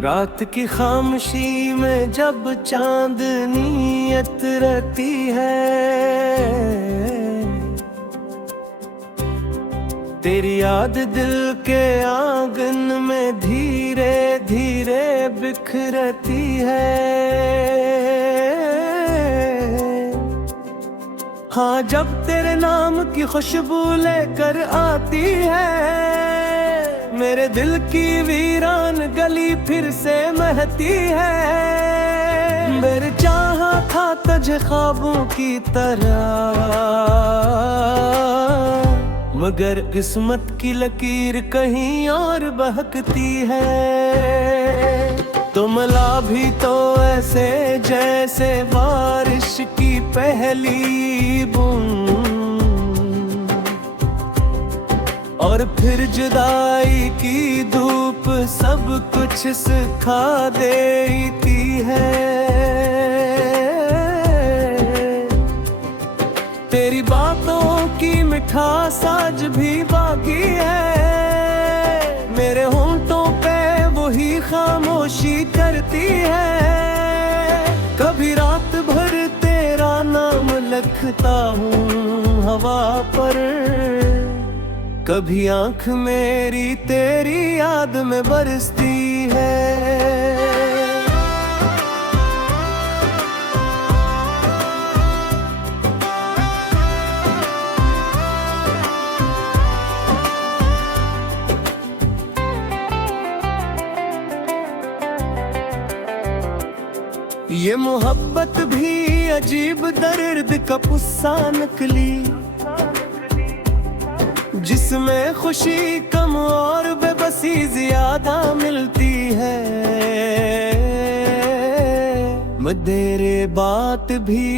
रात की खामोशी में जब चांदनी रहती है, तेरी याद दिल के आंगन में धीरे धीरे बिखरती है। हाँ, जब तेरे नाम की खुशबू लेकर आती है, मेरे दिल की वीरान गली फिर से महती है। मेरे चाहा था तुझे ख्वाबों की तरह, मगर किस्मत की लकीर कहीं और बहकती है। तुम ला भी तो ऐसे जैसे बारिश की पहली बूंद, और फिर जुदाई की धूप सब कुछ सिखा देती है। तेरी बातों की मिठास आज भी बाकी है, मेरे होंठों पे वही खामोशी करती है। कभी रात भर तेरा नाम लिखता हूँ हवा पर, कभी आंख मेरी तेरी याद में बरसती है। ये मोहब्बत भी अजीब दर्द का पुस्सा निकली, जिसमें खुशी कम और बेबसी ज्यादा मिलती है। मैं तेरे बात भी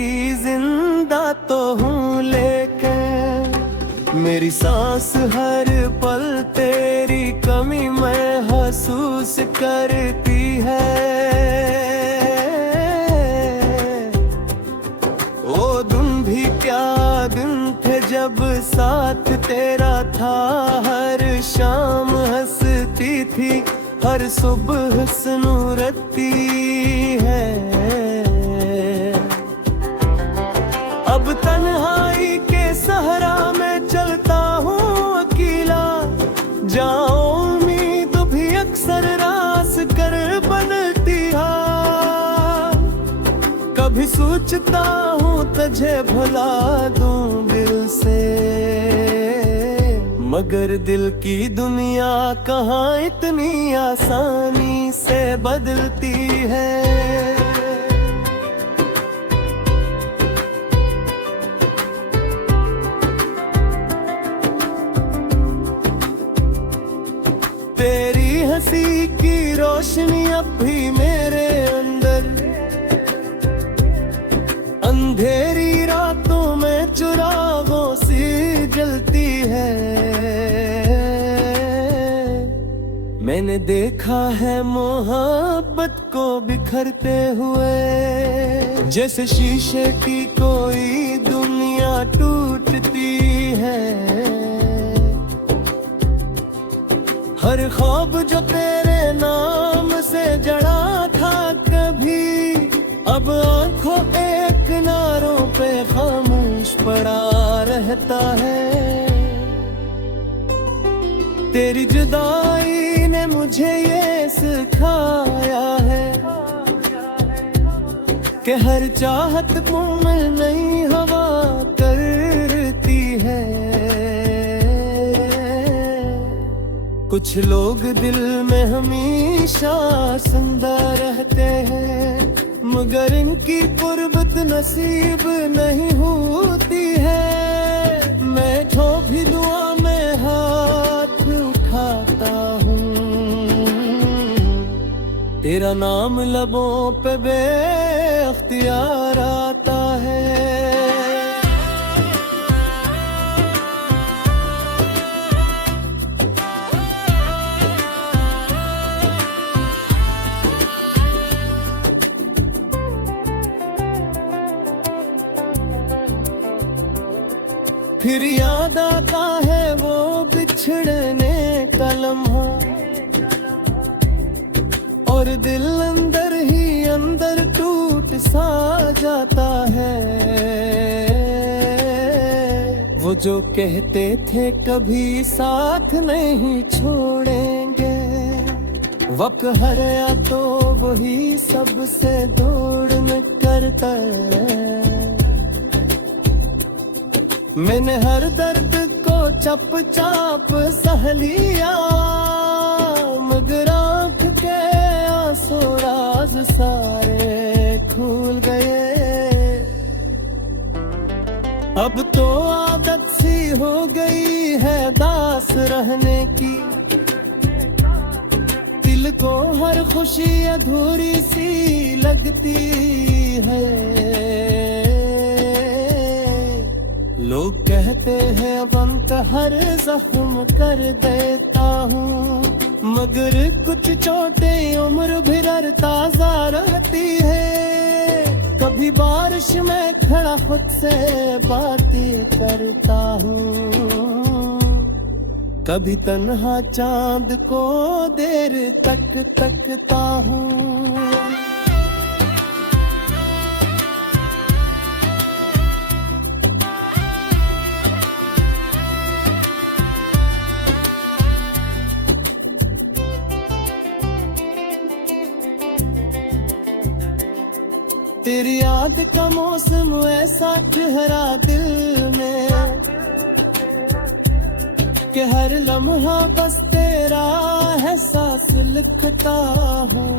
जिंदा तो हूँ, लेकिन मेरी सांस हर पल तेरी कमी महसूस करती है। ओ दिन भी क्या दिन थे जब साथ तेरा था, हर शाम हंसती थी, हर सुबह सुनूरती है। अब तन्हाई के सहरा में चलता हूँ अकेला, जाओ उम्मीद भी अक्सर रास कर बनती है। कभी सोचता हूँ तुझे भुला दूं दिल से, मगर दिल की दुनिया कहाँ इतनी आसानी से बदलती है। तेरी हंसी की रोशनी अब भी मेरे अंदर, अंधेरी रातों में चिरागों सी जलती है। मैंने देखा है मोहब्बत को बिखरते हुए, जैसे शीशे की कोई दुनिया टूटती है। हर ख्वाब जो तेरे नाम से जड़ा था कभी, अब आंखों के किनारों पे खामोश पड़ा रहता है। तेरी जुदाई ने मुझे ये सिखाया है कि हर चाहत मुमकिन नहीं हवा करती है। कुछ लोग दिल में हमेशा जिंदा रहते हैं, मगर इनकी कुर्बत नसीब नहीं होती है। मैं तो भी दुआ में हाथ उठाता हूँ, तेरा नाम लबों पे बेख्तियार आता है। फिर याद आता है वो बिछड़ने का लम्हा, और दिल अंदर ही अंदर टूट सा जाता है। वो जो कहते थे कभी साथ नहीं छोड़ेंगे, वक्त हरा तो वही सबसे दौड़ में करता है। मैंने हर दर्द को चप चाप सह लिया, मगर आँख के आंसू राज सारे खुल गए। अब तो आदत सी हो गई है दास रहने की, दिल को हर खुशी अधूरी सी लगती है। लोग कहते हैं अब हर जख्म कर देता हूँ, मगर कुछ चोटें उम्र भर ताजा रहती है। कभी बारिश में खड़ा खुद से बातें करता हूँ, कभी तन्हा चांद को देर तक तकता हूँ। तेरी याद का मौसम ऐसा ठहरा दिल में कि हर लम्हा बस तेरा एहसास लिखता हूँ।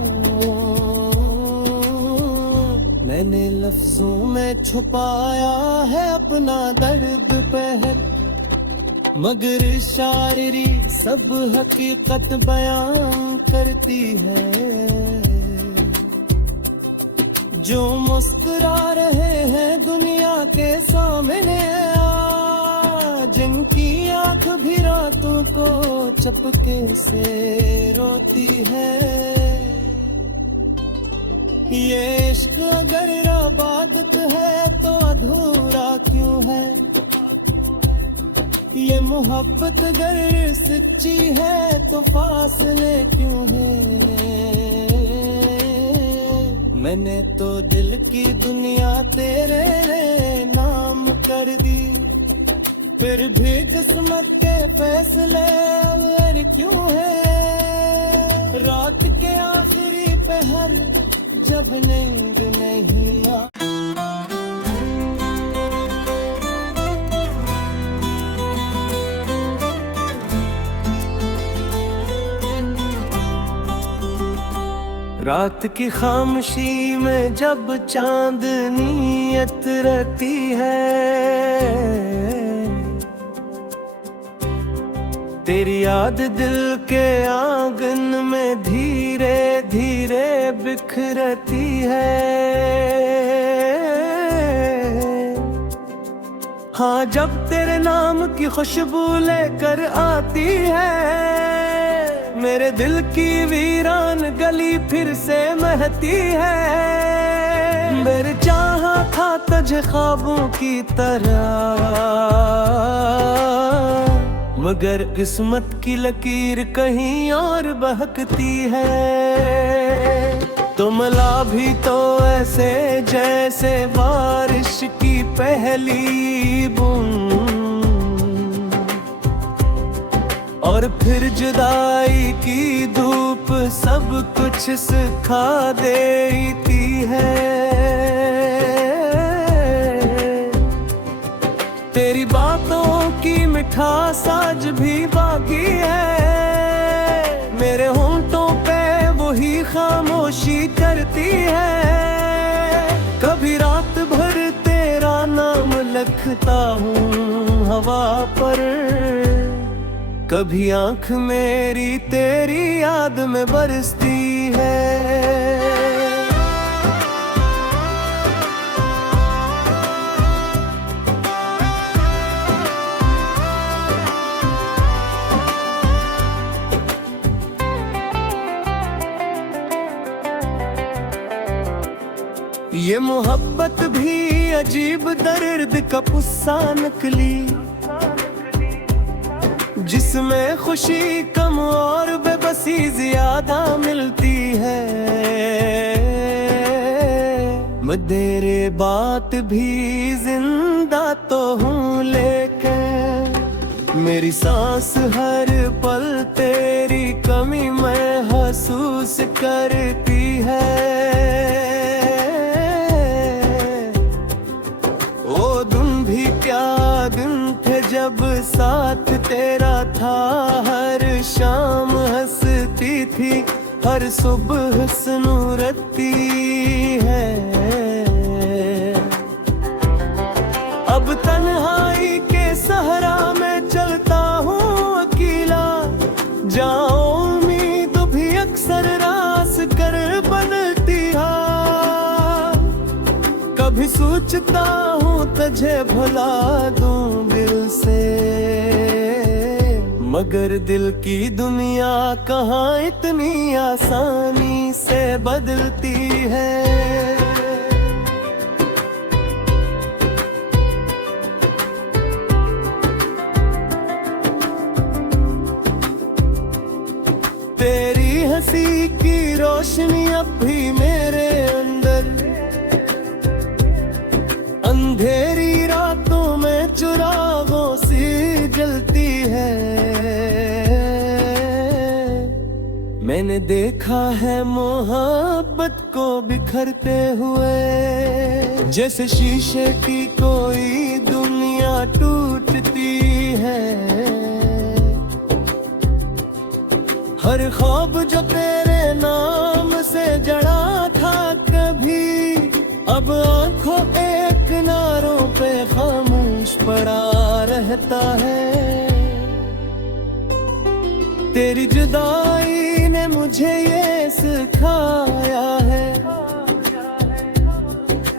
मैंने लफ्जों में छुपाया है अपना दर्द पहर, मगर शायरी सब हकीकत बयान करती है। जो मुस्कुरा रहे हैं दुनिया के सामने आज, जिनकी आंख भी रातों को चपके से रोती है। ये इश्क अगर इबादत है तो अधूरा क्यों है, ये मोहब्बत अगर सच्ची है तो फासले क्यों है। मैंने तो दिल की दुनिया तेरे नाम कर दी, फिर भी किस्मत के फैसले अलग क्यों है। रात के आखिरी पहर जब नींद नहीं आ, रात की खामोशी में जब चांदनी रहती है, तेरी याद दिल के आंगन में धीरे धीरे बिखरती है। हाँ, जब तेरे नाम की खुशबू लेकर आती है, मेरे दिल की वीरान गली फिर से महती है। मेरे चाहा था तुझे ख्वाबों की तरह, मगर किस्मत की लकीर कहीं और बहकती है। तुम ला भी तो ऐसे जैसे बारिश की पहली बूंद, और फिर जुदाई की धूप सब कुछ सिखा देती है। तेरी बातों की मिठास आज भी बाकी है, मेरे होंठों पे वही खामोशी करती है। कभी रात भर तेरा नाम लिखता हूँ हवा पर, कभी आंख मेरी तेरी याद में बरसती है। ये मोहब्बत भी अजीब दर्द का पुस्सा निकली, जिसमें खुशी कम और बेबस हंसी ज्यादा मिलती है। मैं तेरे बात भी जिंदा तो हूँ, लेकिन मेरी सांस हर पल तेरी कमी महसूस करती है। वो दिन भी क्या दिन थे जब साथ तेरा था, हर शाम हंसती थी, हर सुबह सुनूरती है। अब तन्हाई के सहरा में चलता हूँ अकेला, जहाँ उम्मीद भी अक्सर रास कर बनती है। कभी सोचता हूँ तुझे भुला दूं दिल से, मगर दिल की दुनिया कहाँ इतनी आसानी से बदलती है। तेरी हंसी की रोशनी अब भी मेरे अंदर, अंधेरी रातों में चिरागों सी जलती है। मैंने देखा है मोहब्बत को बिखरते हुए, जैसे शीशे की कोई दुनिया टूटती है। हर ख्वाब जो तेरे नाम से जड़ा था कभी, अब आंखों के किनारों पे खामोश पड़ा रहता है। तेरी जुदाई ने मुझे ये सिखाया है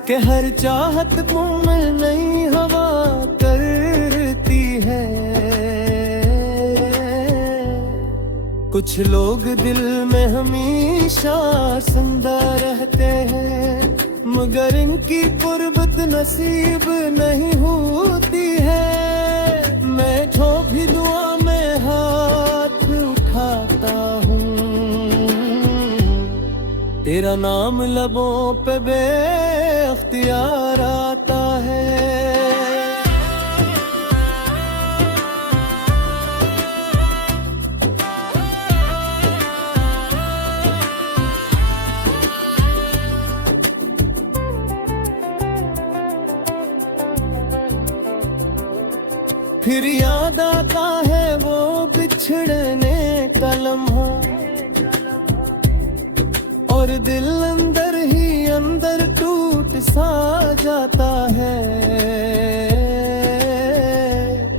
कि हर चाहत मुमकिन नहीं हवा करती है। कुछ लोग दिल में हमेशा जिंदा रहते हैं, मगर इनकी कुर्बत नसीब नहीं होती है। मैं जो भी दुआ में हाथ उठाता हूँ, तेरा नाम लबों पे बेख्तियार आता है। फिर याद आता है वो बिछड़ने का लम्हा, और दिल अंदर ही अंदर टूट सा जाता है।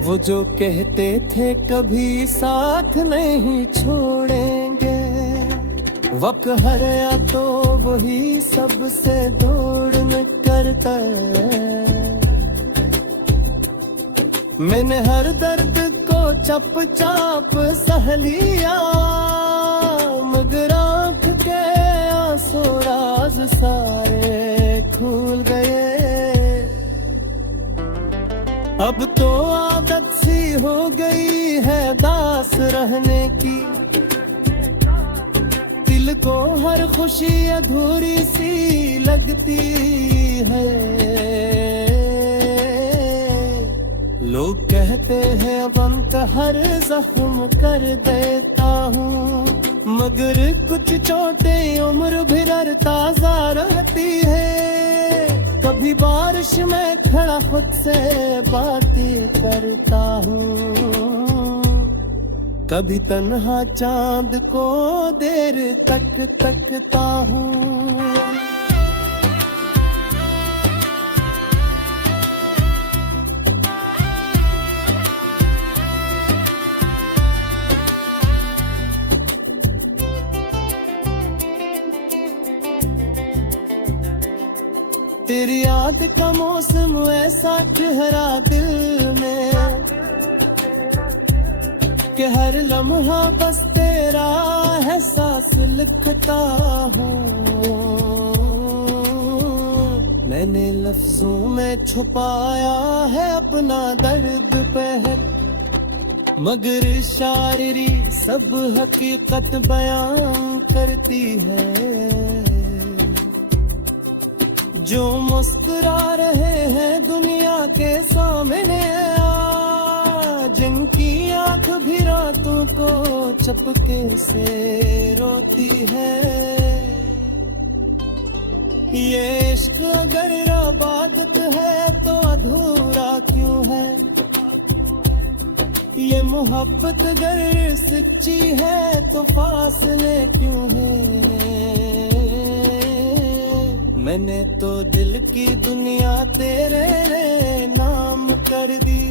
वो जो कहते थे कभी साथ नहीं छोड़ेंगे, वक्त हरा तो वही सबसे दौड़ में करता है। मैंने हर दर्द को चप चाप सह लिया, मगर आँख के आंसू राज सारे खुल गए। अब तो आदत सी हो गई है दास रहने की, दिल को हर खुशी अधूरी सी लगती है। लोग कहते हैं अब अंत हर जख्म कर देता हूँ, मगर कुछ चोटें उम्र भर ताजा रहती है। कभी बारिश में खड़ा खुद से बातें करता हूँ, कभी तन्हा चांद को देर तक तकता हूँ। तेरी याद का मौसम ऐसा ठहरा दिल में कि हर लम्हा बस तेरा एहसास लिखता हूँ। मैंने लफ्जों में छुपाया है अपना दर्द पे, मगर शायरी सब हकीकत बयां करती है। जो मुस्कुरा रहे हैं दुनिया के सामने आज, जिनकी आंख भी रातों को चपके से रोती है। ये इश्क अगर इबादत है तो अधूरा क्यों है? ये मोहब्बत अगर सच्ची है तो फासले क्यों है? मैंने तो दिल की दुनिया तेरे नाम कर दी,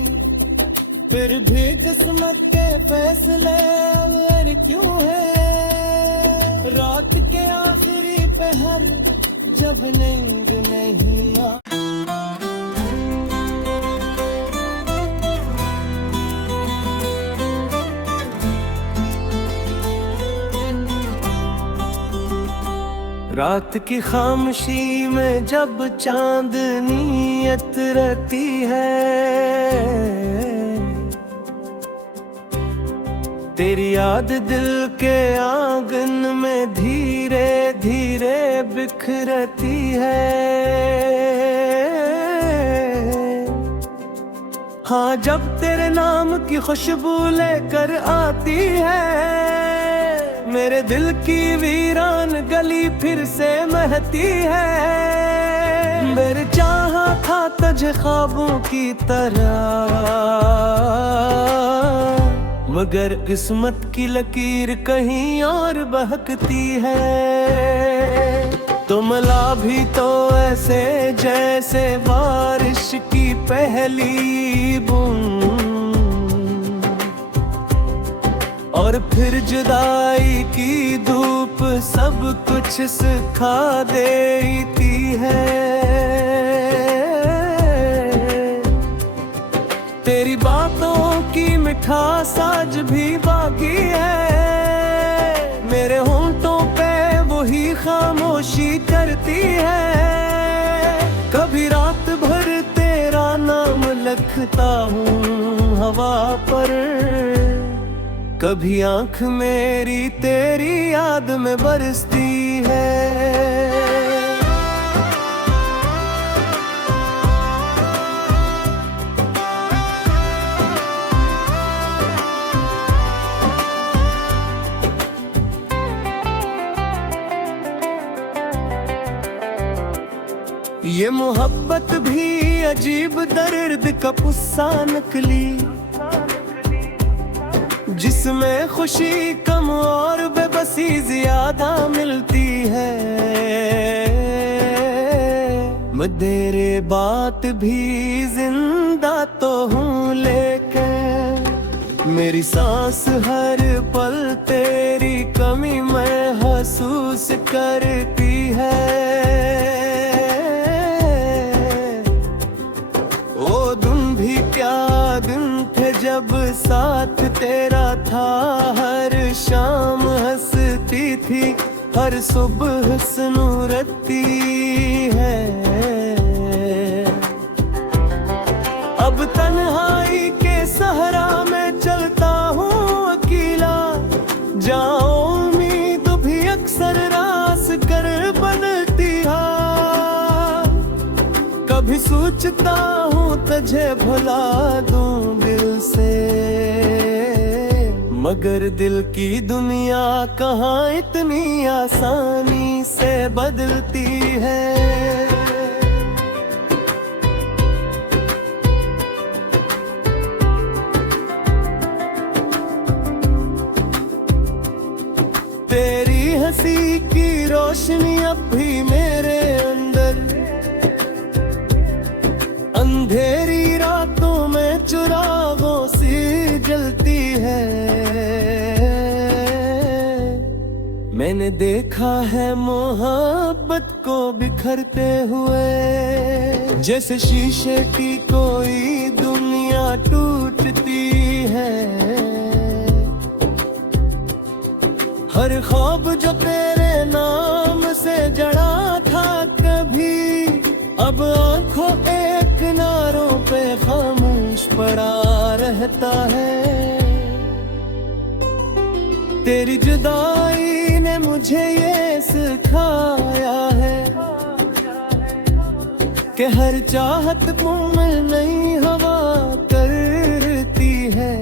फिर भी किस्मत के फैसले अलग क्यों है? रात के आखिरी पहर जब नींद नहीं आ रात की खामोशी में जब चांदनी रहती है, तेरी याद दिल के आंगन में धीरे धीरे बिखरती है। हाँ, जब तेरे नाम की खुशबू लेकर आती है, मेरे दिल की वीरान गली फिर से महती है। मेरे चाहा था तुझे ख्वाबों की तरह, मगर किस्मत की लकीर कहीं और बहकती है। तुम ला भी तो ऐसे जैसे बारिश की पहली बूंद, और फिर जुदाई की धूप सब कुछ सिखा देती है। तेरी बातों की मिठास आज भी बाकी है, मेरे होंठों पे वही खामोशी करती है। कभी रात भर तेरा नाम लिखता हूँ हवा पर, कभी आंख मेरी तेरी याद में बरसती है। ये मोहब्बत भी अजीब दर्द का पुस्सा निकली, जिसमें खुशी कम और बेबसी ज्यादा मिलती है। मैं तेरे बात भी जिंदा तो हूँ, लेकिन मेरी सांस हर पल तेरी कमी महसूस करती है। ओ दिन भी क्या दिन थे जब साथ तेरा था, हर शाम हंसती थी, हर सुबह सुनूरती है। अब तन्हाई के सहरा में चलता हूँ अकेला, जहाँ उम्मीद भी अक्सर रास कर बनती है। कभी सोचता हूँ तुझे भुला दूं दिल से, मगर दिल की दुनिया कहाँ इतनी आसानी से बदलती है। तेरी हंसी की रोशनी अब भी मेरे अंदर, अंधेरी रातों में चिरागों से जलती है। मैंने देखा है मोहब्बत को बिखरते हुए, जैसे शीशे की कोई दुनिया टूटती है। हर ख्वाब जो तेरे नाम से जड़ा था कभी, अब आंखों एक किनारों पे खामोश पड़ा रहता है। तेरी जुदाई ने मुझे ये सिखाया है कि हर चाहत मुमकिन नहीं हवा करती है।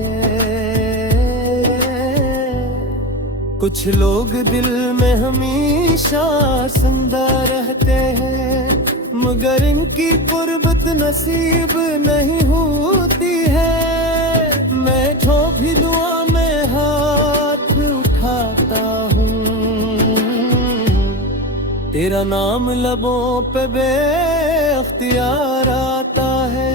कुछ लोग दिल में हमेशा जिंदा रहते हैं, मगर इनकी कुर्बत नसीब नहीं होती है। मैं जो भी दुआ में हाथ उठाता हूँ, तेरा नाम लबों पे बेख्तियार आता है।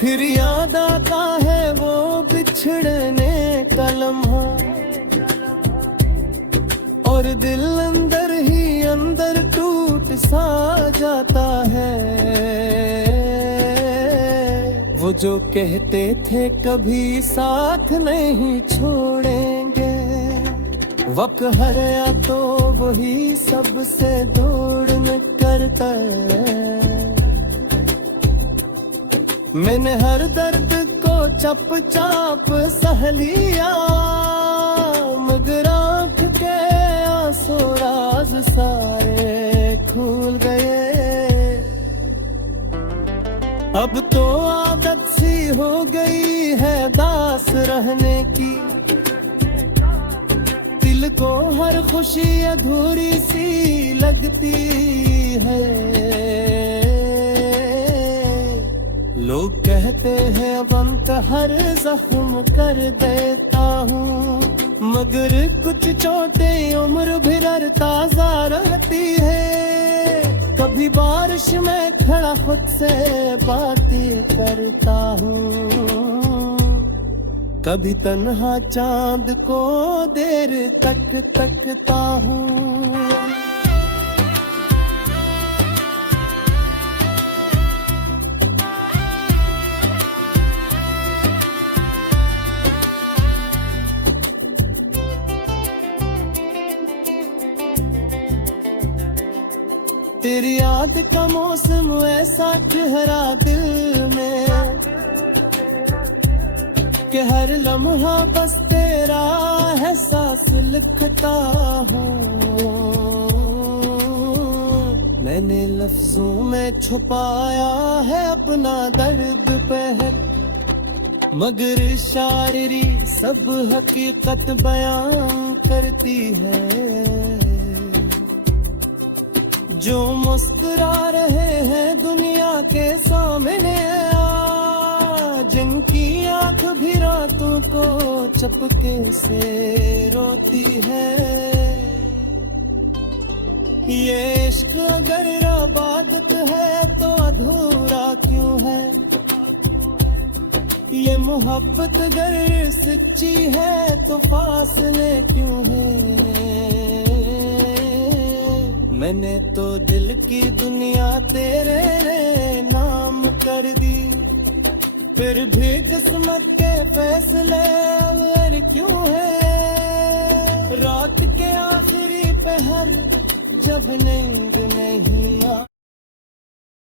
फिर याद आता है वो बिछड़ने का लम्हा, और दिल अंदर ही अंदर टूट सा जाता है। वो जो कहते थे कभी साथ नहीं छोड़ेंगे, वक्त हराया तो वही सबसे दौड़ में करता है। मैंने हर दर्द को चप चाप सह लिया, मगर आँख के आंसू राज सारे खुल गए। अब तो आदत सी हो गई है दास रहने की, दिल को हर खुशी अधूरी सी लगती है। लोग कहते हैं अब अंत हर जख्म कर देता हूँ, मगर कुछ चोटें उम्र भर ताजा रहती है। कभी बारिश में खड़ा खुद से बातें करता हूँ, कभी तन्हा चांद को देर तक तकता हूँ। तेरी याद का मौसम ऐसा ठहरा दिल में कि हर लम्हा बस तेरा एहसास लिखता हूँ। मैंने लफ्जों में छुपाया है अपना दर्द पहर, मगर शायरी सब हकीकत बयां करती है। जो मुस्कुरा रहे हैं दुनिया के सामने आज, जिनकी आंख भी रातों को चपके से रोती है। ये इश्क अगर इबादत है तो अधूरा क्यों है, ये मोहब्बत अगर सच्ची है तो फासले क्यों है। मैंने तो दिल की दुनिया तेरे नाम कर दी, फिर भी किस्मत के फैसले अलग क्यों है। रात के आखिरी पहर जब नींद नहीं आ